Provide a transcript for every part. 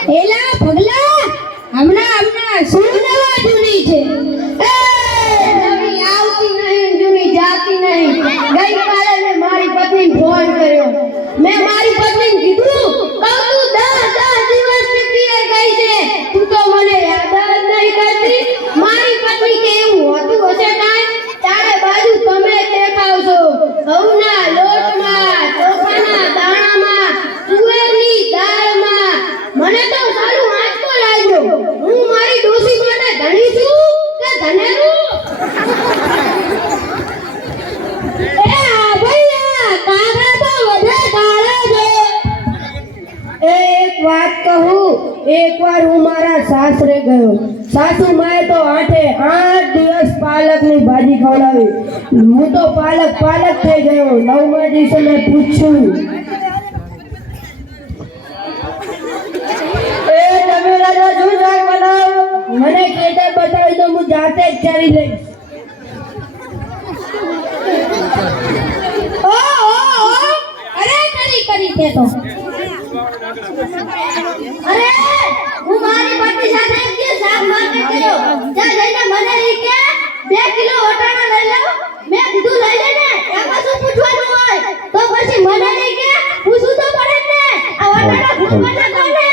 એલા પગલા વાત કહું, એકવાર હું મારા સાસરે ગયો. સાસુ માએ તો આઠે આઠ દિવસ પાલકની ભાજી ખવડાવી. હું તો પાલક પાલક થઈ ગયો. નવમા દિવસે મેં પૂછ્યું મને ખેતર બતાવી તો હું જાતે જ કરી લઈશ. ઓ ઓ અરે, કરી કરી તે તો અરે હું મારી પત્ની સાથે એક દિવસ શાક માર્કેટ ગયો. ત્યાં જઈને મને એ કે બે કિલો વટાણા લઈ લો. મેં કીધું લઈ લે ને એમાં શું પૂછવાનું હોય? તો પછી મને એ કે પૂછવું તો પડે ને. આ વટાણા ભૂલવાના કોને?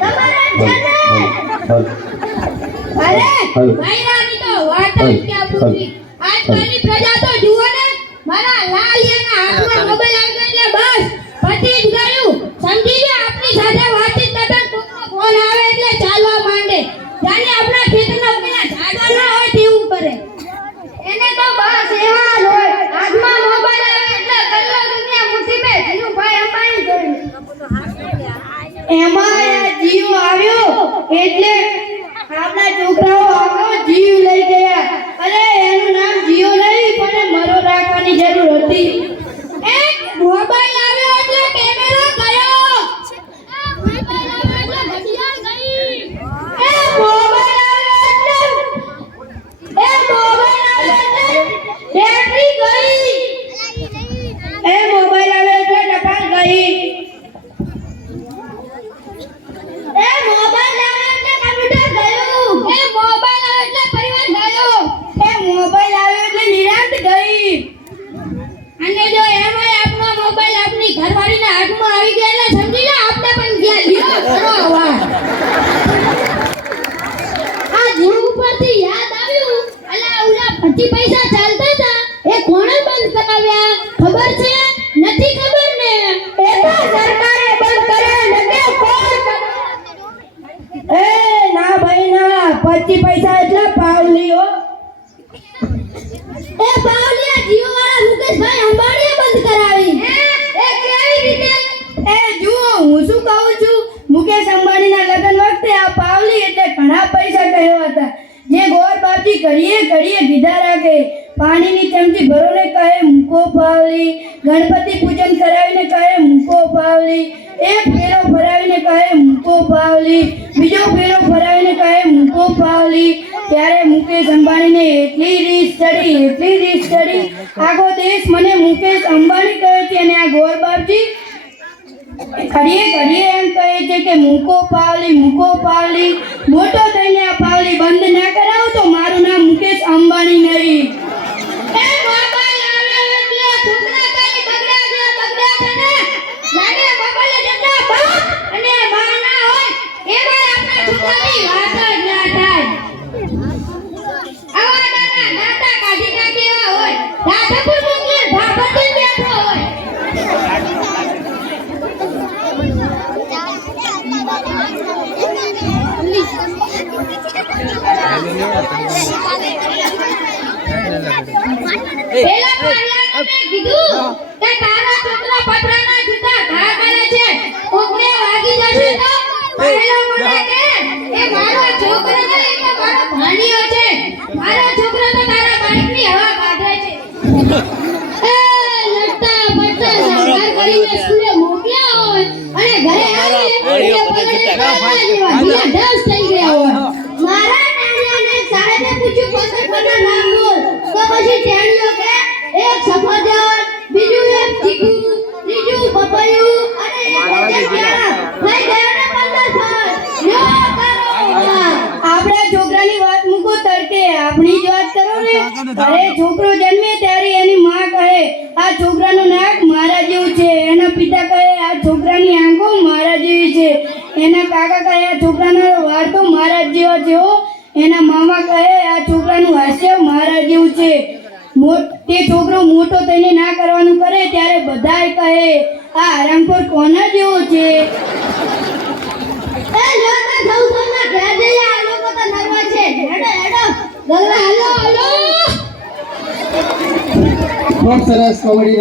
તમારા છે ને? અરે. ભાઈરાની તો વાત જ ક્યાં પૂછવી? આજકાલની પ્રજા તો જુઓ ને મારા લાલિયાના હાથમાં મોબાઈલ આવી ગયો એટલે બસ પતી જ ગયું સમજી લે આપણી સાથે વાતચીત કરતા કોકનો ફોન આવે એટલે ચાલવા માંડે જાણે આપણા ખેતરના પેલા ઝાડવા ના હોય તેવું કરે એને તો બસ એવા જ હોય હાથમાં મોબાઈલ આવે એટલે કલ્લો દુનિયા મુઠ્ઠી મેં ધીરુભાઈ અંબાણી જોઈ એમાં જીવ આવ્યો એટલે આપણા છોકરાઓ આપણો જીવ લઈ ગયા અરે એનું નામ જીવ નહીં પણ મરો રાખવાની જરૂર હતી એ મોબાઈલ આવ્યો એટલે કેમેરો ગયો એ મોબાઈલ આવ્યો એટલે એ મોબાઈલ આવ્યો એટલે બેટરી ગઈ એ મોબાઈલ આવ્યો એટલે ટપાલ ગઈ એ મોબાઈલ આવ્યો એટલે કમ્પ્યુટર ગયું એ મોબાઈલ આવ્યો એટલે પરિવાર ગયો એ મોબાઈલ આવ્યો એટલે નિરાંત ગઈ અને જો એમાંય આપણો મોબાઈલ આપણી ઘરવાળીના હાથમાં આવી ગયો એટલે સમજી લે આપણે પણ ગયા લ્યો કરો વાત આ જીવ ઉપરથી યાદ આવ્યું અલા પચી પૈસા ચાલતા હતા એ કોણે બંધ કરાવ્યા? ખબર છે? નથી ખબર ને? એ તો સરકારે બંધ કર્યા નથી કોણ એ ના ભાઈ ના પચી પૈસા એટલે પાવલીઓ એ પાવલિયા જીઓ વાળા મુકેશભાઈ અંબાણીએ બંધ કરાવી. એ કેવી રીતે? એ જુઓ હું શું કહું છું? મુકેશ અંબાણીના લગ્ન વખતે આ પાવલી એટલે ઘણા પૈસા બાપજી ઘડીએ ઘડીએ ભીધા રાખે પાણીની ચમચી ભરોને કહે મૂકો પાવલી. ગણપતિ પૂજન કરાવીને કહે મૂકો પાવલી. એક ફેરો ફરાવીને કહે મૂકો પાવલી. બીજો ફેરો ફરાવીને કહે મૂકો પાવલી. ત્યારે મુકેશ અંબાણીને એટલી રીસ ચડી, એટલી રીસ ચડી. આખો દેશ મને મુકેશ અંબાણી કહે છે અને આ ગોર બાપજી ઘડીએ ઘડીએ એમ કહે છે કે મૂકો પાવલી મૂકો પાવલી મોટો થઈને આ પાવલી બંધ ના કરાવો તો મારું નામ મુકેશ અંબાણી નહીં પેલા કીધું કે તારા છોકરો જન્મે ત્યારે એની માં કહે, આ છોકરાનું નાક મારા જેવું છે. એના પિતા કહે, આ છોકરાની આંખો મારા જેવી છે. એના કાકા કહે, આ છોકરાનો વાળ તો મારા જેવો છે એના મામા કહે, આ છોકરાનું હાસ્ય મારા જેવું છે. તે છોકરો મોટો થઈને ના કરવાનું કરે ત્યારે બધાય કહે, આ આરામપુર કોના જેવો છે? એ લો તો સૌ સૌના ઘેર આ લોકો તો નરવા છે. હેડો હેડો. ગલ્લા હાલો હાલો. Comes to this comedy.